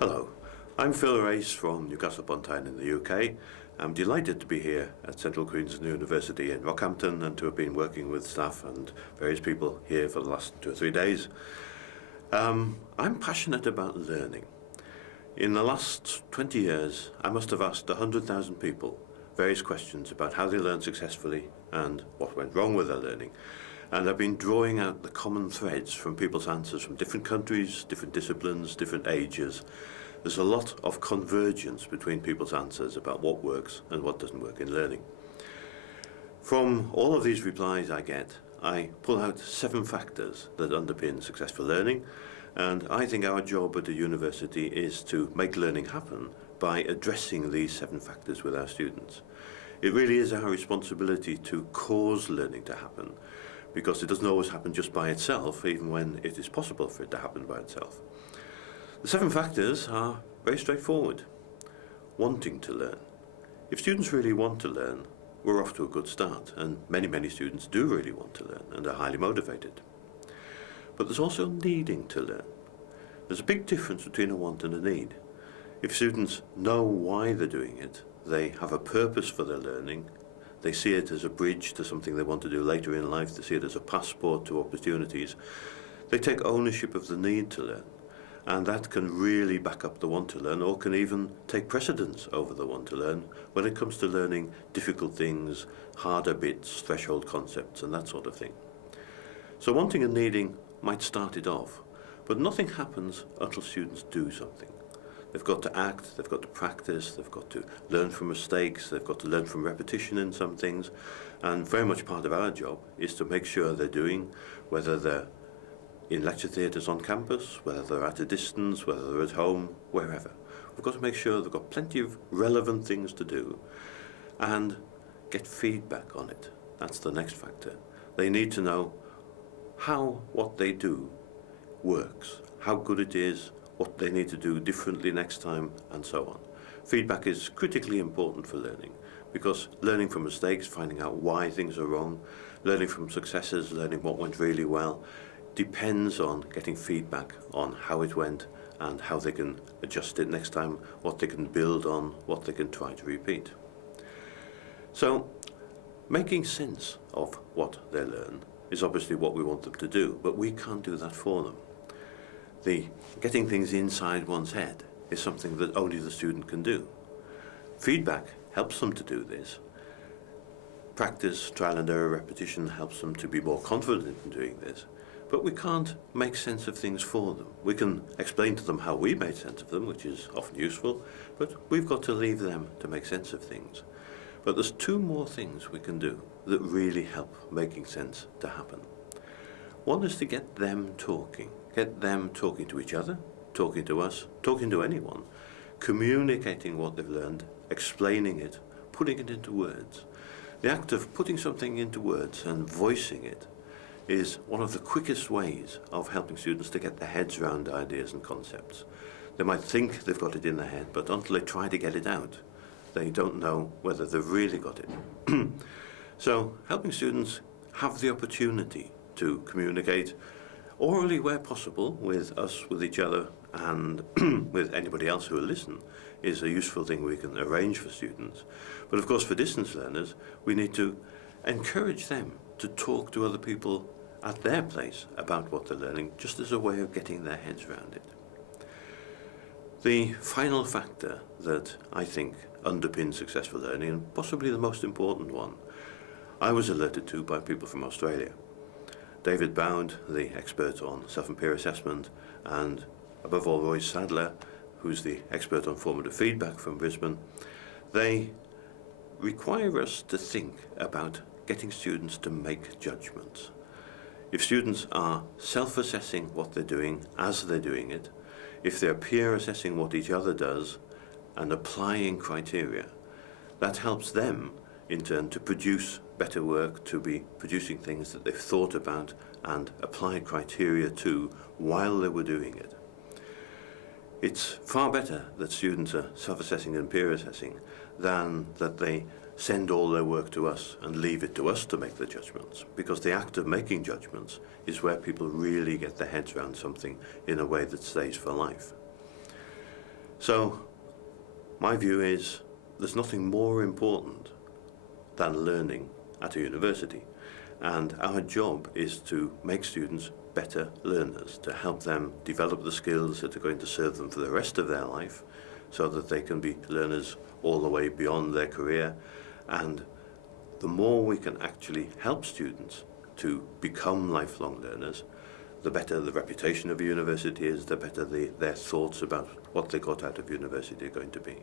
Hello, I'm Phil Race from Newcastle upon Tyne in the UK. I'm delighted to be here at Central Queensland University in Rockhampton and to have been working with staff and various people here for the last 2 or 3 days. I'm passionate about learning. In the last 20 years, I must have asked 100,000 people various questions about how they learn successfully and what went wrong with their learning. And I've been drawing out the common threads from people's answers from different countries, different disciplines, different ages. There's a lot of convergence between people's answers about what works and what doesn't work in learning. From all of these replies I get, I pull out 7 factors that underpin successful learning, and I think our job at the university is to make learning happen by addressing these 7 factors with our students. It really is our responsibility to cause learning to happen, because it doesn't always happen just by itself, even when it is possible for it to happen by itself. The 7 factors are very straightforward. Wanting to learn. If students really want to learn, we're off to a good start, and many students do really want to learn and are highly motivated. But there's also needing to learn. There's a big difference between a want and a need. If students know why they're doing it, they have a purpose for their learning, they see it as a bridge to something they want to do later in life, they see it as a passport to opportunities, they take ownership of the need to learn. And that can really back up the want to learn, or can even take precedence over the want to learn when it comes to learning difficult things, harder bits, threshold concepts, and that sort of thing. So wanting and needing might start it off, but nothing happens until students do something. They've got to act, they've got to practice, they've got to learn from mistakes, they've got to learn from repetition in some things, and very much part of our job is to make sure they're doing, whether they're in lecture theatres on campus, whether they're at a distance, whether they're at home, wherever. We've got to make sure they've got plenty of relevant things to do and get feedback on it. That's the next factor. They need to know how what they do works, how good it is, what they need to do differently next time, and so on. Feedback is critically important for learning, because learning from mistakes, finding out why things are wrong, learning from successes, learning what went really well, depends on getting feedback on how it went and how they can adjust it next time, what they can build on, what they can try to repeat. So, making sense of what they learn is obviously what we want them to do, but we can't do that for them. Getting things inside one's head is something that only the student can do. Feedback helps them to do this. Practice, trial and error, repetition helps them to be more confident in doing this. But we can't make sense of things for them. We can explain to them how we made sense of them, which is often useful, but we've got to leave them to make sense of things. But there's 2 more things we can do that really help making sense to happen. One is to get them talking to each other, talking to us, talking to anyone, communicating what they've learned, explaining it, putting it into words. The act of putting something into words and voicing it is one of the quickest ways of helping students to get their heads around ideas and concepts. They might think they've got it in their head, but until they try to get it out, they don't know whether they've really got it. So helping students have the opportunity to communicate orally where possible with us, with each other, and with anybody else who will listen is a useful thing we can arrange for students. But of course for distance learners, we need to encourage them to talk to other people at their place about what they're learning, just as a way of getting their heads around it. The final factor that I think underpins successful learning, and possibly the most important one, I was alerted to by people from Australia. David Bound, the expert on self and peer assessment, and above all Roy Sadler, who's the expert on formative feedback from Brisbane, they require us to think about getting students to make judgments. If students are self-assessing what they're doing as they're doing it, if they're peer assessing what each other does and applying criteria, that helps them in turn to produce better work, to be producing things that they've thought about and applied criteria to while they were doing it. It's far better that students are self-assessing and peer assessing than that they send all their work to us and leave it to us to make the judgments, because the act of making judgments is where people really get their heads around something in a way that stays for life. So my view is there's nothing more important than learning at a university, and our job is to make students better learners, to help them develop the skills that are going to serve them for the rest of their life, so that they can be learners all the way beyond their career. And the more we can actually help students to become lifelong learners, the better the reputation of a university is, the better their thoughts about what they got out of university are going to be.